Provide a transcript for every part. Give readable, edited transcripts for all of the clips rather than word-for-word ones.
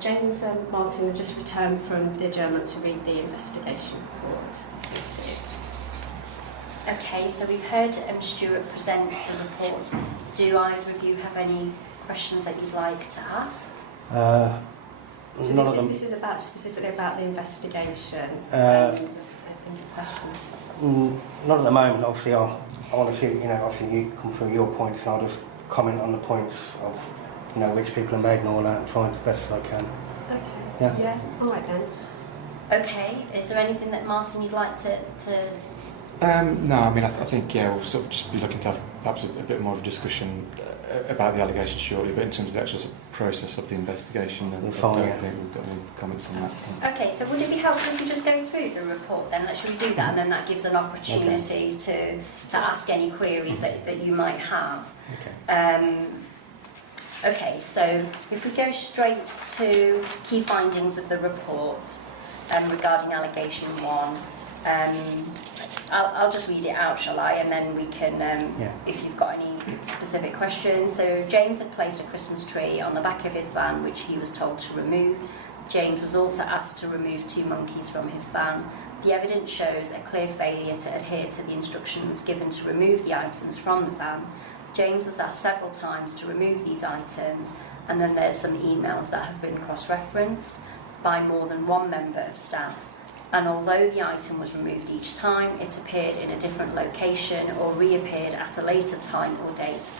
James and Martin have just returned from the adjournment to read the investigation report. Okay, so we've heard Stuart present the report. Do either of you have any questions that you'd like to ask? So this is about specifically about the investigation. Questions. Not at the moment. Obviously, I want to see. Obviously, you come through your points, and I'll just comment on the points of, which people are made and all that, and try as best as I can. Okay. Yeah. All right then. Okay. Is there anything that Martin you'd like to? No, I mean, I think we'll sort of just be looking to have perhaps a bit more of a discussion about the allegations shortly, but in terms of the actual process of the investigation, I don't think we've got any comments on that. Okay, so would it be helpful if you just go through the report then? Should we do that, and then that gives an opportunity to ask any queries that you might have. Okay. Okay, so if we go straight to key findings of the report regarding allegation 1. I'll just read it out, shall I? And then we can, if you've got any specific questions. So James had placed a Christmas tree on the back of his van, which he was told to remove. James was also asked to remove 2 monkeys from his van. The evidence shows a clear failure to adhere to the instructions given to remove the items from the van. James was asked several times to remove these items, and then there's some emails that have been cross-referenced by more than one member of staff. And although the item was removed each time, it appeared in a different location or reappeared at a later time or date.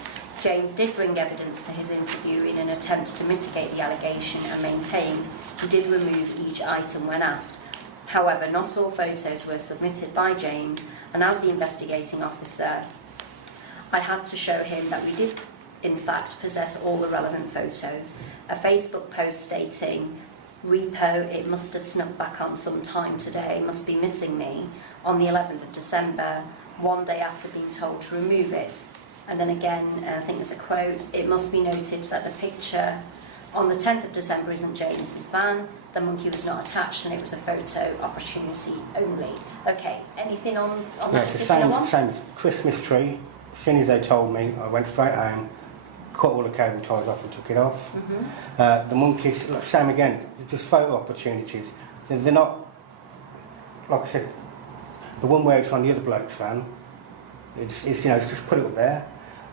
James did bring evidence to his interview in an attempt to mitigate the allegation and maintains he did remove each item when asked. However, not all photos were submitted by James, and as the investigating officer, I had to show him that we did in fact possess all the relevant photos. A Facebook post stating, "Repo, it must have snuck back on some time today, must be missing me," on the 11th of December, one day after being told to remove it. And then again, I think there's a quote, "It must be noted that the picture on the 10th of December isn't James's van, the monkey was not attached and it was a photo opportunity only." Okay, anything on that particular one? It's the same as Christmas tree. As soon as they told me, I went straight home, cut all the cable ties off and took it off. The monkeys, same again, just photo opportunities. They're not, like I said, the one where it's on the other bloke's van, it's just put it up there.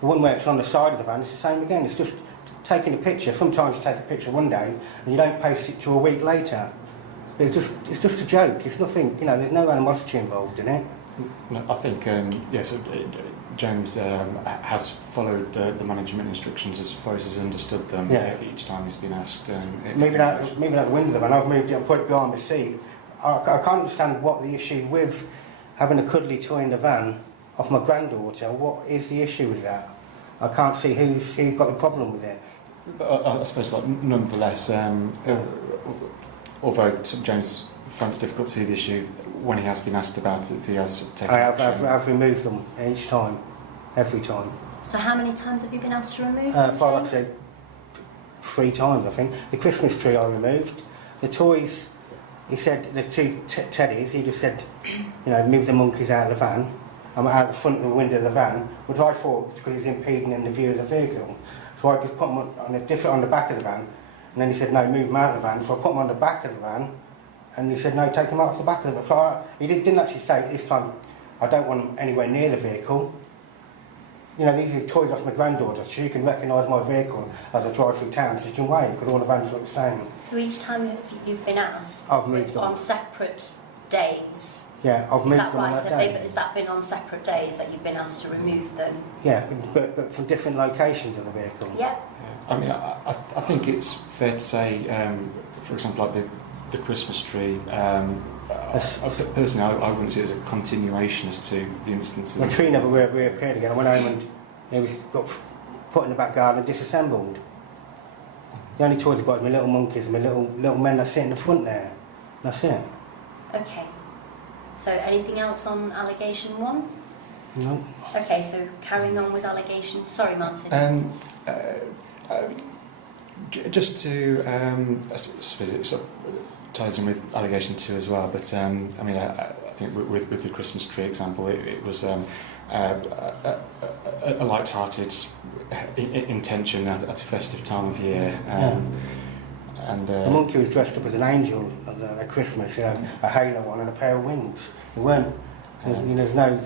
The one where it's on the side of the van, it's the same again. It's just taking a picture. Sometimes you take a picture one day and you don't post it till a week later. It's just a joke. It's nothing, there's no animosity involved in it. No, I think, James has followed the management instructions as far as he's understood them. Each time he's been asked. Moving out the window of the van, I've moved it and put it behind the seat. I can't understand what the issue with having a cuddly toy in the van of my granddaughter. What is the issue with that? I can't see who's got the problem with it. But I suppose, nonetheless, although James finds it difficult to see the issue, when he has been asked about it, he has taken action. I've removed them each time, every time. So how many times have you been asked to remove them? Like I said, 3 times, I think. The Christmas tree I removed. The toys, he said, the 2 teddies, he just said, move the monkeys out of the van. I'm out the front of the window of the van, which I thought because he's impeding in the view of the vehicle. So I just put them on the back of the van, and then he said, no, move them out of the van. So I put them on the back of the van, and he said, no, take them off the back of the van. So he didn't actually say this time, I don't want them anywhere near the vehicle. These are toys off my granddaughter, so she can recognise my vehicle as I drive through town, so she can wave, because all the vans look the same. So each time you've been asked, I've moved them on separate days? Yeah, I've moved them on that day. Has that been on separate days that you've been asked to remove them? Yeah, but from different locations of the vehicle. Yeah. I mean, I think it's fair to say, for example, like the Christmas tree, personally, I wouldn't see it as a continuation as to the instances. The tree never reappeared again. I went home and it got put in the back garden and disassembled. The only toys I've got is my little monkeys and my little men that sit in the front there. That's it. Okay. So anything else on allegation 1? No. Okay, so carrying on with allegation... Sorry, Martin. Just to... I suppose it sort of ties in with allegation 2 as well, but I mean, I think with the Christmas tree example, it was a light-hearted intention at a festive time of year. And the monkey was dressed up as an angel at Christmas, a halo on and a pair of wings. There weren't, there's no,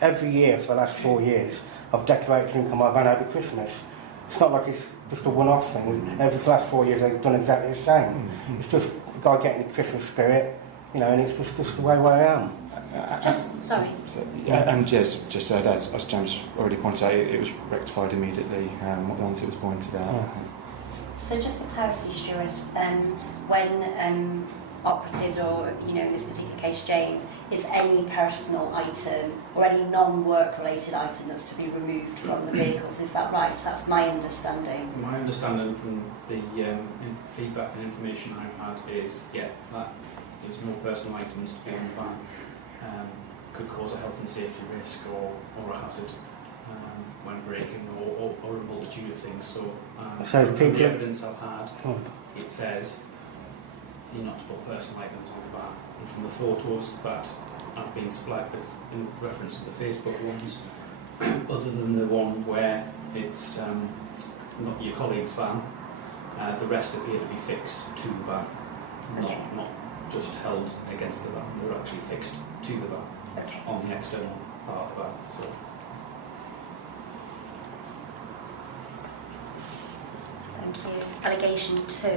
every year for the last 4 years, I've decorated things on my van over Christmas. It's not like it's just a one-off thing. Every the last 4 years, they've done exactly the same. It's just a guy getting the Christmas spirit, and it's just the way I am. Sorry. And yes, just said, as James already pointed out, it was rectified immediately once it was pointed out. Yeah. So just for clarity, Stuart, when operated, or in this particular case, James, is any personal item or any non-work related item that's to be removed from the vehicles? Is that right? That's my understanding. My understanding from the feedback and information I've had is, that there's more personal items to be in the van. Could cause a health and safety risk or a hazard when braking or a multitude of things. So from the evidence I've had, it says you're not to put personal items on the van. And from the photos that I've been supplied with in reference to the Facebook ones, other than the one where it's not your colleague's van, the rest appear to be fixed to the van, not just held against the van. They're actually fixed to the van on the external part of the van. So. Thank you. Allegation 2,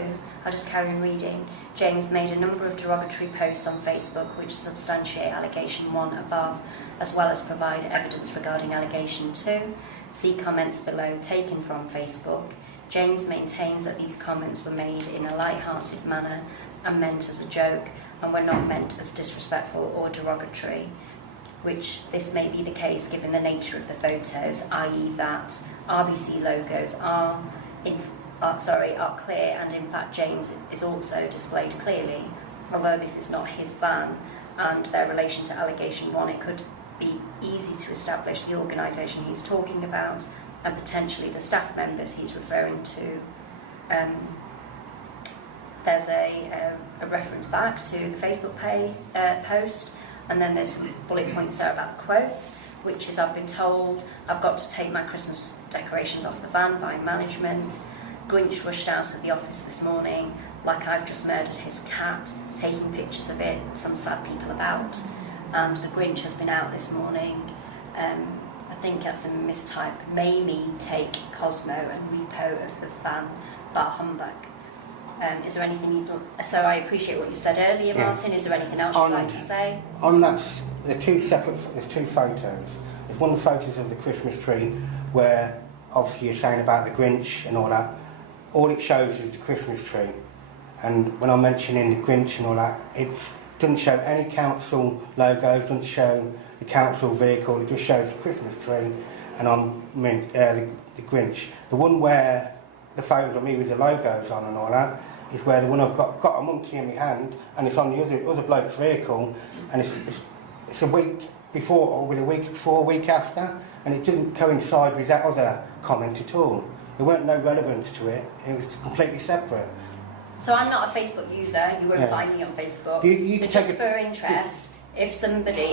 I'll just carry on reading. James made a number of derogatory posts on Facebook which substantiate allegation 1 above, as well as provide evidence regarding allegation 2. See comments below taken from Facebook. James maintains that these comments were made in a light-hearted manner and meant as a joke, and were not meant as disrespectful or derogatory, which this may be the case given the nature of the photos, i.e. that RBC logos are clear, and in fact James is also displayed clearly, although this is not his van, and their relation to allegation 1, it could be easy to establish the organisation he's talking about and potentially the staff members he's referring to. There's a reference back to the Facebook post, and then there's some bullet points there about quotes, which is, I've been told I've got to take my Christmas decorations off the van by management. Grinch rushed out of the office this morning like I've just murdered his cat, taking pictures of it, some sad people about. And the Grinch has been out this morning. I think that's a mistype. Mamie take Cosmo and repo of the van, bar humbug. Is there anything so I appreciate what you said earlier, Martin. Is there anything else you'd like to say? On that, there's two photos. There's one of the photos of the Christmas tree where obviously you're saying about the Grinch and all that. All it shows is the Christmas tree. And when I'm mentioning the Grinch and all that, it doesn't show any council logos, doesn't show the council vehicle, it just shows the Christmas tree and the Grinch. The one where the photos of me with the logos on and all that is where the one I've got a monkey in my hand and it's on the other bloke's vehicle, and it's a week before, or with a week before, a week after, and it didn't coincide with that other comment at all. There weren't no relevance to it. It was completely separate. So I'm not a Facebook user. You won't find me on Facebook. You so just for interest, if somebody